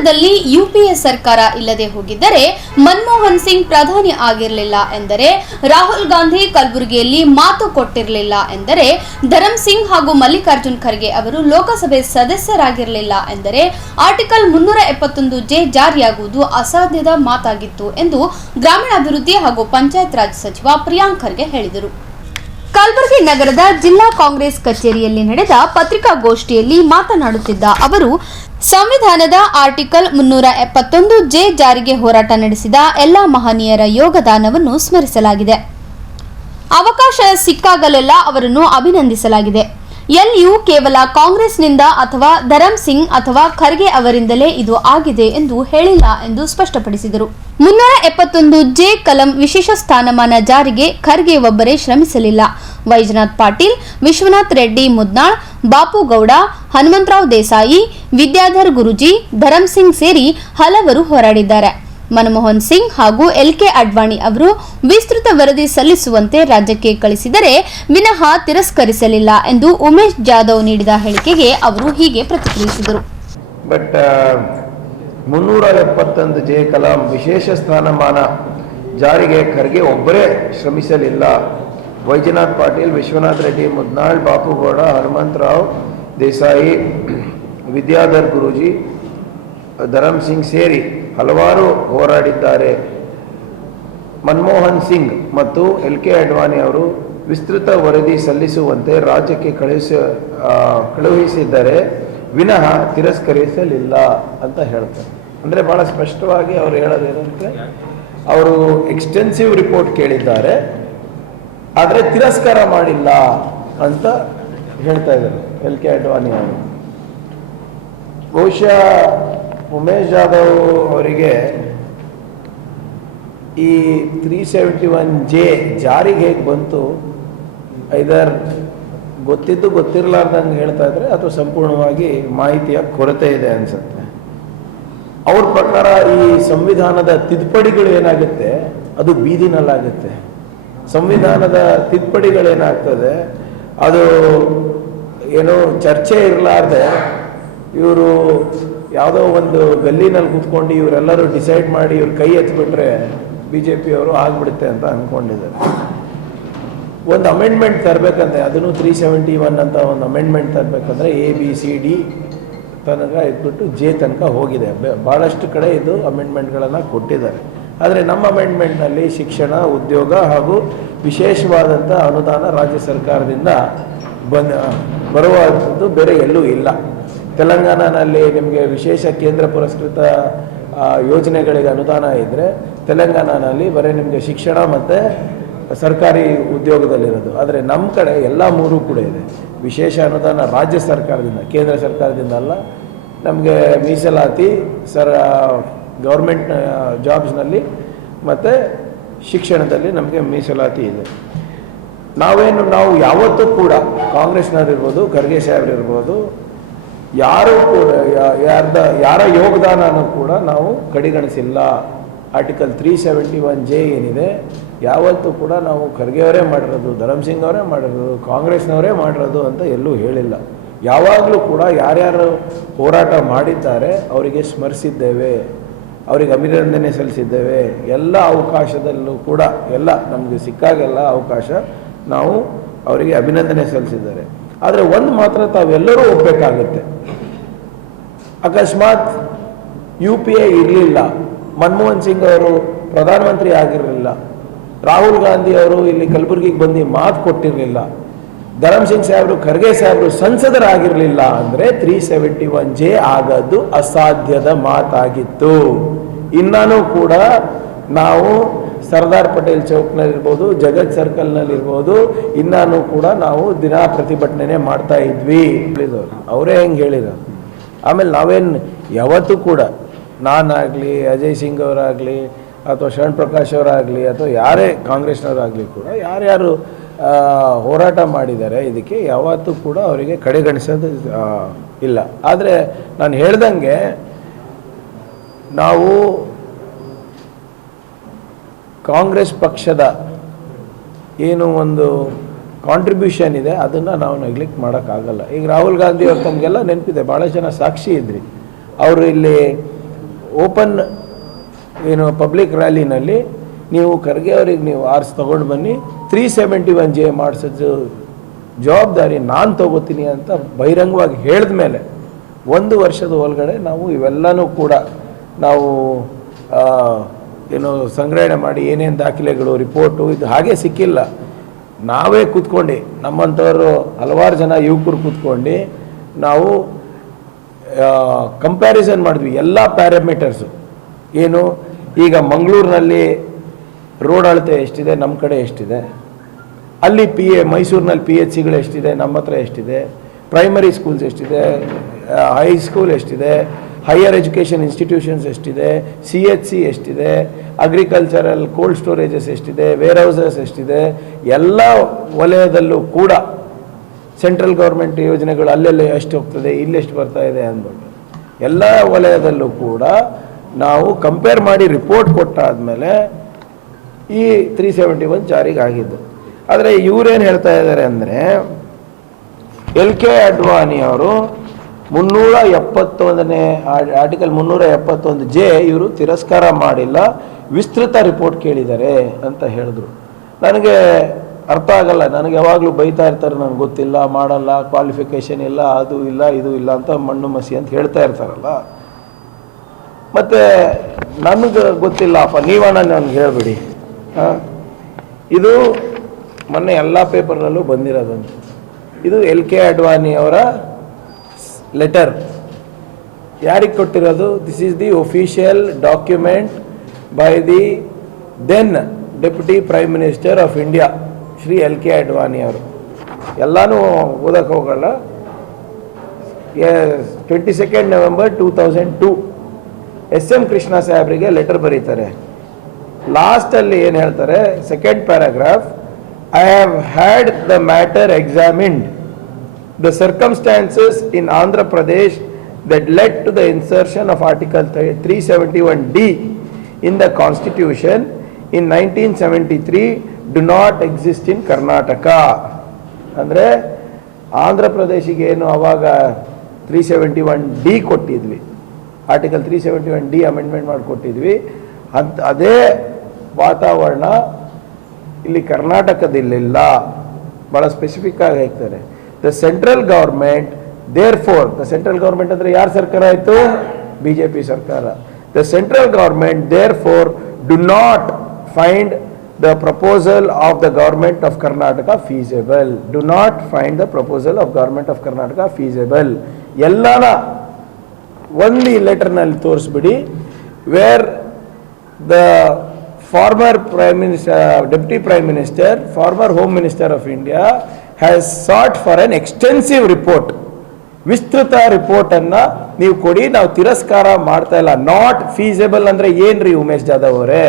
ಕೇಂದ್ರದಲ್ಲಿ ಯುಪಿಎ ಸರ್ಕಾರ ಇಲ್ಲದೆ ಹೋಗಿದ್ದರೆ ಮನಮೋಹನ್ ಸಿಂಗ್ ಪ್ರಧಾನಿ ಆಗಿರಲಿಲ್ಲ ಎಂದರೆ, ರಾಹುಲ್ ಗಾಂಧಿ ಕಲಬುರಗಿಯಲ್ಲಿ ಮಾತು ಕೊಟ್ಟಿರಲಿಲ್ಲ ಎಂದರೆ, ಧರಮ್ ಸಿಂಗ್ ಹಾಗೂ ಮಲ್ಲಿಕಾರ್ಜುನ್ ಖರ್ಗೆ ಅವರು ಲೋಕಸಭೆ ಸದಸ್ಯರಾಗಿರಲಿಲ್ಲ ಎಂದರೆ ಆರ್ಟಿಕಲ್ 371 ಜಾರಿಯಾಗುವುದು ಅಸಾಧ್ಯದ ಮಾತಾಗಿತ್ತು ಎಂದು ಗ್ರಾಮೀಣಾಭಿವೃದ್ಧಿ ಹಾಗೂ ಪಂಚಾಯತ್ ರಾಜ್ ಸಚಿವ ಪ್ರಿಯಾಂಕ್ ಖರ್ಗೆ ಹೇಳಿದರು. ಕಲಬುರಗಿ ನಗರದ ಜಿಲ್ಲಾ ಕಾಂಗ್ರೆಸ್ ಕಚೇರಿಯಲ್ಲಿ ನಡೆದ ಪತ್ರಿಕಾಗೋಷ್ಠಿಯಲ್ಲಿ ಮಾತನಾಡುತ್ತಿದ್ದ ಅವರು, ಸಂವಿಧಾನದ ಆರ್ಟಿಕಲ್ 371 ಜಾರಿಗೆ ಹೋರಾಟ ನಡೆಸಿದ ಎಲ್ಲಾ ಮಹನೀಯರ ಯೋಗದಾನವನ್ನು ಸ್ಮರಿಸಲಾಗಿದೆ. ಅವಕಾಶ ಸಿಕ್ಕಾಗಲೆಲ್ಲ ಅವರನ್ನು ಅಭಿನಂದಿಸಲಾಗಿದೆ. ಎಲ್ಲಿಯೂ ಕೇವಲ ಕಾಂಗ್ರೆಸ್ನಿಂದ ಅಥವಾ ಧರಮ್ ಸಿಂಗ್ ಅಥವಾ ಖರ್ಗೆ ಅವರಿಂದಲೇ ಇದು ಆಗಿದೆ ಎಂದು ಹೇಳಿಲ್ಲ ಎಂದು ಸ್ಪಷ್ಟಪಡಿಸಿದರು. 371 ಕಲಂ ವಿಶೇಷ ಸ್ಥಾನಮಾನ ಜಾರಿಗೆ ಖರ್ಗೆ ಒಬ್ಬರೇ ಶ್ರಮಿಸಲಿಲ್ಲ. ವೈಜನಾಥ್ ಪಾಟೀಲ್, ವಿಶ್ವನಾಥ್ ರೆಡ್ಡಿ ಮುದ್ನಾಳ್, ಬಾಪು ಗೌಡ, ಹನುಮಂತರಾವ್ ದೇಸಾಯಿ, ವಿದ್ಯಾಧರ್ ಗುರುಜಿ, ಧರಮ್ ಸಿಂಗ್ ಸೇರಿ ಹಲವರು ಹೋರಾಡಿದ್ದಾರೆ. ಮನಮೋಹನ್ ಸಿಂಗ್ ಹಾಗೂ LK ಅಡ್ವಾಣಿ ಅವರು ವಿಸ್ತೃತ ವರದಿ ಸಲ್ಲಿಸುವಂತೆ ರಾಜ್ಯಕ್ಕೆ ಕಳಿಸಿದರೆ ವಿನಃ ತಿರಸ್ಕರಿಸಲಿಲ್ಲ ಎಂದು ಉಮೇಶ್ ಜಾಧವ್ ನೀಡಿದ ಹೇಳಿಕೆಗೆ ಅವರು ಹೀಗೆ ಪ್ರತಿಕ್ರಿಯಿಸಿದರು. ಬಟ್ 371 ಕಲಂ ವಿಶೇಷ ಸ್ಥಾನಮಾನ ಜಾರಿಗೆ ಖರ್ಗೆ ಒಬ್ಬರೇ ಶ್ರಮಿಸಲಿಲ್ಲ. ವೈಜನಾಥ್ ಪಾಟೀಲ್, ವಿಶ್ವನಾಥ್ ರೆಡ್ಡಿ ಮುದ್ನಾಳ್, ಬಾಪುಗೌಡ, ಹನುಮಂತರಾವ್ ದೇಸಾಯಿ, ವಿದ್ಯಾಧರ್ ಗುರೂಜಿ, ಧರಮ್ ಸಿಂಗ್ ಸೇರಿ ಹಲವಾರು ಹೋರಾಡಿದ್ದಾರೆ. ಮನಮೋಹನ್ ಸಿಂಗ್ ಮತ್ತು LK ಅಡ್ವಾಣಿ ಅವರು ವಿಸ್ತೃತ ವರದಿ ಸಲ್ಲಿಸುವಂತೆ ರಾಜ್ಯಕ್ಕೆ ಕಳುಹಿಸಿದ್ದಾರೆ, ವಿನಃ ತಿರಸ್ಕರಿಸಲಿಲ್ಲ ಅಂತ ಹೇಳ್ತಾರೆ. ಅಂದರೆ ಭಾಳ ಸ್ಪಷ್ಟವಾಗಿ ಅವರು ಹೇಳೋದೇನಂದರೆ, ಅವರು ಎಕ್ಸ್ಟೆನ್ಸಿವ್ ರಿಪೋರ್ಟ್ ಕೇಳಿದ್ದಾರೆ, ಆದರೆ ತಿರಸ್ಕಾರ ಮಾಡಿಲ್ಲ ಅಂತ ಹೇಳ್ತಾ ಇದ್ದಾರೆ LK ಅಡ್ವಾಣಿ ಅವರು. ಬಹುಶಃ ಉಮೇಶ್ ಜಾಧವ್ ಅವರಿಗೆ ಈ 371 ಜಾರಿಗೆ ಹೇಗೆ ಬಂತು, ಐದರ್ ಗೊತ್ತಿದ್ದು ಗೊತ್ತಿರಲಾರ್ದಂಗೆ ಹೇಳ್ತಾ ಇದ್ರೆ ಅಥವಾ ಸಂಪೂರ್ಣವಾಗಿ ಮಾಹಿತಿಯ ಕೊರತೆ ಇದೆ ಅನ್ಸುತ್ತೆ. ಅವ್ರ ಪ್ರಕಾರ ಈ ಸಂವಿಧಾನದ ತಿದ್ದುಪಡಿಗಳು ಏನಾಗುತ್ತೆ ಅದು ಬೀದಿನಲ್ಲಾಗುತ್ತೆ. ಸಂವಿಧಾನದ ತಿದ್ದುಪಡಿಗಳೇನಾಗ್ತದೆ ಅದು ಏನು ಚರ್ಚೆ ಇರಲಾರ್ದೆ ಇವರು ಯಾವುದೋ ಒಂದು ಗಲ್ಲಿನಲ್ಲಿ ಕೂತ್ಕೊಂಡು ಇವರೆಲ್ಲರೂ ಡಿಸೈಡ್ ಮಾಡಿ ಇವ್ರು ಕೈ ಎತ್ತಿಬಿಟ್ರೆ BJP ಅವರು ಆಗ್ಬಿಡುತ್ತೆ ಅಂತ ಅಂದ್ಕೊಂಡಿದ್ದಾರೆ. ಒಂದು ಅಮೆಂಡ್ಮೆಂಟ್ ತರಬೇಕಂದ್ರೆ ಅದನ್ನು 371 ಅಂತ ಒಂದು ಅಮೆಂಡ್ಮೆಂಟ್ ತರಬೇಕಂದ್ರೆ ABCD ತನಕ ಇಟ್ಬಿಟ್ಟು J ತನಕ ಹೋಗಿದೆ. ಭಾಳಷ್ಟು ಕಡೆ ಇದು ಅಮೆಂಡ್ಮೆಂಟ್ಗಳನ್ನು ಕೊಟ್ಟಿದ್ದಾರೆ. ಆದರೆ ನಮ್ಮ ಅಮೆಂಡ್ಮೆಂಟ್ನಲ್ಲಿ ಶಿಕ್ಷಣ, ಉದ್ಯೋಗ ಹಾಗೂ ವಿಶೇಷವಾದಂಥ ಅನುದಾನ ರಾಜ್ಯ ಸರ್ಕಾರದಿಂದ ಬರುವಂಥದ್ದು ಬೇರೆ ಎಲ್ಲೂ ಇಲ್ಲ. ತೆಲಂಗಾಣನಲ್ಲಿ ನಿಮಗೆ ವಿಶೇಷ ಕೇಂದ್ರ ಪುರಸ್ಕೃತ ಯೋಜನೆಗಳಿಗೆ ಅನುದಾನ ಇದ್ದರೆ ತೆಲಂಗಾಣನಲ್ಲಿ ಬರೀ ನಿಮಗೆ ಶಿಕ್ಷಣ ಮತ್ತು ಸರ್ಕಾರಿ ಉದ್ಯೋಗದಲ್ಲಿರೋದು. ಆದರೆ ನಮ್ಮ ಕಡೆ ಎಲ್ಲ ಮೂರೂ ಕೂಡ ಇದೆ. ವಿಶೇಷ ಅನುದಾನ ರಾಜ್ಯ ಸರ್ಕಾರದಿಂದ, ಕೇಂದ್ರ ಸರ್ಕಾರದಿಂದ ಅಲ್ಲ. ನಮಗೆ ಮೀಸಲಾತಿ ಗೌರ್ಮೆಂಟ್ ಜಾಬ್ಸ್ನಲ್ಲಿ ಮತ್ತು ಶಿಕ್ಷಣದಲ್ಲಿ ನಮಗೆ ಮೀಸಲಾತಿ ಇದೆ. ನಾವು ಯಾವತ್ತೂ ಕೂಡ ಕಾಂಗ್ರೆಸ್ನವರಿರ್ಬೋದು, ಖರ್ಗೆ ಸಾಹೇಬ್ರಿರ್ಬೋದು, ಯಾರೂ ಕೂಡ ಯಾರ ಯೋಗದಾನನೂ ಕೂಡ ನಾವು ಕಡೆಗಣಿಸಿಲ್ಲ. ಆರ್ಟಿಕಲ್ 371 ಏನಿದೆ ಯಾವತ್ತೂ ಕೂಡ ನಾವು ಖರ್ಗೆ ಅವರೇ ಮಾಡಿರೋದು, ಧರಮ್ ಸಿಂಗ್ ಅವರೇ ಮಾಡಿರೋದು, ಕಾಂಗ್ರೆಸ್ನವರೇ ಮಾಡಿರೋದು ಅಂತ ಎಲ್ಲೂ ಹೇಳಿಲ್ಲ. ಯಾವಾಗಲೂ ಕೂಡ ಯಾರ್ಯಾರು ಹೋರಾಟ ಮಾಡಿದ್ದಾರೆ ಅವರಿಗೆ ಸ್ಮರಿಸಿದ್ದೇವೆ, ಅವರಿಗೆ ಅಭಿನಂದನೆ ಸಲ್ಲಿಸಿದ್ದೇವೆ. ಎಲ್ಲ ಅವಕಾಶದಲ್ಲೂ ಕೂಡ ನಮಗೆ ಸಿಕ್ಕಾಗೆಲ್ಲ ಅವಕಾಶ ನಾವು ಅವರಿಗೆ ಅಭಿನಂದನೆ ಸಲ್ಲಿಸಿದ್ದಾರೆ. ಆದರೆ ಒಂದು ಮಾತ್ರ ತಾವೆಲ್ಲರೂ ಒಪ್ಪಬೇಕಾಗುತ್ತೆ, ಅಕಸ್ಮಾತ್ UPA ಇರಲಿಲ್ಲ, ಮನಮೋಹನ್ ಸಿಂಗ್ ಅವರು ಪ್ರಧಾನಮಂತ್ರಿ ಆಗಿರಲಿಲ್ಲ, ರಾಹುಲ್ ಗಾಂಧಿ ಅವರು ಇಲ್ಲಿ ಕಲಬುರಗಿಗೆ ಬಂದು ಮಾತು ಕೊಟ್ಟಿರಲಿಲ್ಲ, ಧರಮ್ ಸಿಂಗ್ ಸಾಹೇಬರು, ಖರ್ಗೆ ಸಾಹೇಬರು ಸಂಸದರಾಗಿರಲಿಲ್ಲ ಅಂದರೆ 371 ಆಗೋದು ಅಸಾಧ್ಯದ ಮಾತಾಗಿತ್ತು. ಇನ್ನೂ ಕೂಡ ನಾವು ಸರ್ದಾರ್ ಪಟೇಲ್ ಚೌಕ್ನಲ್ಲಿರ್ಬೋದು, ಜಗತ್ ಸರ್ಕಲ್ನಲ್ಲಿರ್ಬೋದು, ಇನ್ನೂ ಕೂಡ ನಾವು ದಿನಾ ಪ್ರತಿಭಟನೆ ಮಾಡ್ತಾ ಇದ್ವಿ. ಅವರೇ ಹೆಂಗೆ ಹೇಳಿದ್ರು. ಆಮೇಲೆ ನಾವೇನು ಯಾವತ್ತೂ ಕೂಡ ನಾನಾಗಲಿ, ಅಜಯ್ ಸಿಂಗ್ ಅವರಾಗಲಿ, ಅಥವಾ ಶರಣ್ ಪ್ರಕಾಶ್ ಅವರಾಗಲಿ, ಅಥವಾ ಯಾರೇ ಕಾಂಗ್ರೆಸ್ನವರಾಗಲಿ ಕೂಡ ಯಾರ್ಯಾರು ಹೋರಾಟ ಮಾಡಿದ್ದಾರೆ ಇದಕ್ಕೆ ಯಾವತ್ತೂ ಕೂಡ ಅವರಿಗೆ ಕಡೆಗಣಿಸೋದು ಇಲ್ಲ. ಆದರೆ ನಾನು ಹೇಳ್ದಂಗೆ ನಾವು ಕಾಂಗ್ರೆಸ್ ಪಕ್ಷದ ಏನು ಒಂದು ಕಾಂಟ್ರಿಬ್ಯೂಷನ್ ಇದೆ ಅದನ್ನು ನಾವು ನೆಗ್ಲೆಕ್ಟ್ ಮಾಡೋಕ್ಕಾಗಲ್ಲ. ಈಗ ರಾಹುಲ್ ಗಾಂಧಿ ಅವ್ರು ತಮಗೆಲ್ಲ ನೆನಪಿದೆ, ಭಾಳ ಜನ ಸಾಕ್ಷಿ ಇದ್ರಿ. ಅವರು ಇಲ್ಲಿ ಓಪನ್ ಏನು ಪಬ್ಲಿಕ್ ರ್ಯಾಲಿನಲ್ಲಿ ನೀವು ಖರ್ಗೆ ಅವ್ರಿಗೆ ನೀವು ಆರಿಸಿ ತೊಗೊಂಡು ಬನ್ನಿ 371J ಮಾಡಿಸೋದು ಜವಾಬ್ದಾರಿ ನಾನು ತಗೋತೀನಿ ಅಂತ ಬಹಿರಂಗವಾಗಿ ಹೇಳಿದ ಮೇಲೆ 1 ವರ್ಷದ ಒಳಗಡೆ ನಾವು ಇವೆಲ್ಲನೂ ಕೂಡ ನಾವು ಏನು ಸಂಗ್ರಹಣೆ ಮಾಡಿ ಏನೇನು ದಾಖಲೆಗಳು ರಿಪೋರ್ಟು ಇದು ಹಾಗೆ ಸಿಕ್ಕಿಲ್ಲ. ನಾವೇ ಕೂತ್ಕೊಂಡು ನಮ್ಮಂಥವರು ಹಲವಾರು ಜನ ಯುವಕರು ಕೂತ್ಕೊಂಡು ನಾವು ಕಂಪ್ಯಾರಿಸನ್ ಮಾಡಿದ್ವಿ ಎಲ್ಲ ಪ್ಯಾರಾಮೀಟರ್ಸು. ಏನು ಈಗ ಮಂಗಳೂರಿನಲ್ಲಿ ರೋಡ್ ಅಳತೆ ಎಷ್ಟಿದೆ, ನಮ್ಮ ಕಡೆ ಎಷ್ಟಿದೆ, ಅಲ್ಲಿ ಮೈಸೂರಿನಲ್ಲಿ PHCಗಳು ಎಷ್ಟಿದೆ, ನಮ್ಮ ಹತ್ರ ಎಷ್ಟಿದೆ, ಪ್ರೈಮರಿ ಸ್ಕೂಲ್ಸ್ ಎಷ್ಟಿದೆ, ಹೈಸ್ಕೂಲ್ ಎಷ್ಟಿದೆ, ಹೈಯರ್ ಎಜುಕೇಷನ್ ಇನ್ಸ್ಟಿಟ್ಯೂಷನ್ಸ್ ಎಷ್ಟಿದೆ, CHC ಎಷ್ಟಿದೆ, ಅಗ್ರಿಕಲ್ಚರಲ್ ಕೋಲ್ಡ್ ಸ್ಟೋರೇಜಸ್ ಎಷ್ಟಿದೆ, ವೇರ್ ಹೌಸಸ್ ಎಷ್ಟಿದೆ, ಎಲ್ಲ ವಲಯದಲ್ಲೂ ಕೂಡ ಸೆಂಟ್ರಲ್ ಗೌರ್ಮೆಂಟ್ ಯೋಜನೆಗಳು ಅಲ್ಲೆಲ್ಲ ಎಷ್ಟು ಹೋಗ್ತದೆ, ಇಲ್ಲೆಷ್ಟು ಬರ್ತಾ ಇದೆ ಅಂದ್ಬಿಟ್ಟು ಎಲ್ಲ ವಲಯದಲ್ಲೂ ಕೂಡ ನಾವು ಕಂಪೇರ್ ಮಾಡಿ ರಿಪೋರ್ಟ್ ಕೊಟ್ಟಾದಮೇಲೆ ಈ 371 ಜಾರಿಗೆ ಆಗಿದ್ದು. ಆದರೆ ಇವರೇನು ಹೇಳ್ತಾ ಇದ್ದಾರೆ ಅಂದರೆ LK ಅಡ್ವಾಣಿ ಅವರು 371ನೇ ಆರ್ಟಿಕಲ್ 371J ಇವರು ತಿರಸ್ಕಾರ ಮಾಡಿಲ್ಲ, ವಿಸ್ತೃತ ರಿಪೋರ್ಟ್ ಕೇಳಿದ್ದಾರೆ ಅಂತ ಹೇಳಿದ್ರು. ನನಗೆ ಅರ್ಥ ಆಗಲ್ಲ. ನನಗೆ ಯಾವಾಗಲೂ ಬೈತಾ ಇರ್ತಾರೆ, ನನಗೆ ಗೊತ್ತಿಲ್ಲ, ಮಾಡಲ್ಲ, ಕ್ವಾಲಿಫಿಕೇಷನ್ ಇಲ್ಲ, ಅದು ಇಲ್ಲ, ಇದು ಇಲ್ಲ ಅಂತ ಮಣ್ಣು ಮಸಿ ಅಂತ ಹೇಳ್ತಾ ಇರ್ತಾರಲ್ಲ. ಮತ್ತು ನನಗೆ ಗೊತ್ತಿಲ್ಲಪ್ಪ, ನೀವಣ್ಣ ನನಗೆ ಹೇಳ್ಬಿಡಿ. ಇದು ಮೊನ್ನೆ ಎಲ್ಲ ಪೇಪರ್ನಲ್ಲೂ ಬಂದಿರೋದಂತ. ಇದು LK ಅಡ್ವಾಣಿ ಅವರ ಲೆಟರ್. ಯಾರಿಗೆ ಕೊಟ್ಟಿರೋದು? This is the official document by the then deputy prime minister of India Shri LK Advani ಅವರು. ಎಲ್ಲನೂ ಓದಕ್ಕೆ ಹೋಗಲ್ಲ. 22 ನವೆಂಬರ್ 2002 SM ಕೃಷ್ಣ ಸಾಹೇಬ್ರಿಗೆ ಲೆಟರ್ ಬರೀತಾರೆ. ಲಾಸ್ಟಲ್ಲಿ ಏನು ಹೇಳ್ತಾರೆ, second paragraph, I have had the matter examined the circumstances in Andhra Pradesh that led to the insertion of Article 371D in the Constitution in 1973 do not exist in Karnataka. ಅಂದರೆ ಆಂಧ್ರ ಪ್ರದೇಶಿಗೆ ಏನು ಅವಾಗ 371D ಕೊಟ್ಟಿದ್ವಿ, article 371D amendment ಮಾಡಿಕೊಟ್ಟಿದ್ವಿ, ಅದೇ ವಾತಾವರಣ ಇಲ್ಲಿ ಕರ್ನಾಟಕದಲ್ಲಿಲ್ಲ. ಭಾಳ specific ಆಗಿ ಹೇಳ್ತಾರೆ. The central government, therefore, the central government ಅಂದರೆ ಯಾರ ಸರ್ಕಾರ ಆಯಿತು? BJP ಸರ್ಕಾರ. The central government, therefore, do not find the proposal of the government of Karnataka feasible. Do not find the proposal of government of Karnataka feasible. ಎಲ್ಲಾನ ಒಂದು ಲೆಟರ್ನಲ್ಲಿ ತೋರಿಸ್ಬಿಡಿ, where the former prime minister, deputy prime minister, former home minister of India has sought for an extensive report. ವಿಸ್ತೃತ report ಅನ್ನ ನೀವು ಕೊಡಿ, ನಾವು ತಿರಸ್ಕಾರ ಮಾಡ್ತಾ ಇಲ್ಲ. ನಾಟ್ ಫೀಸಿಬಲ್ ಅಂದ್ರೆ ಏನ್ರಿ ಉಮೇಶ್ ಜಾಧವ್ ಅವರೇ?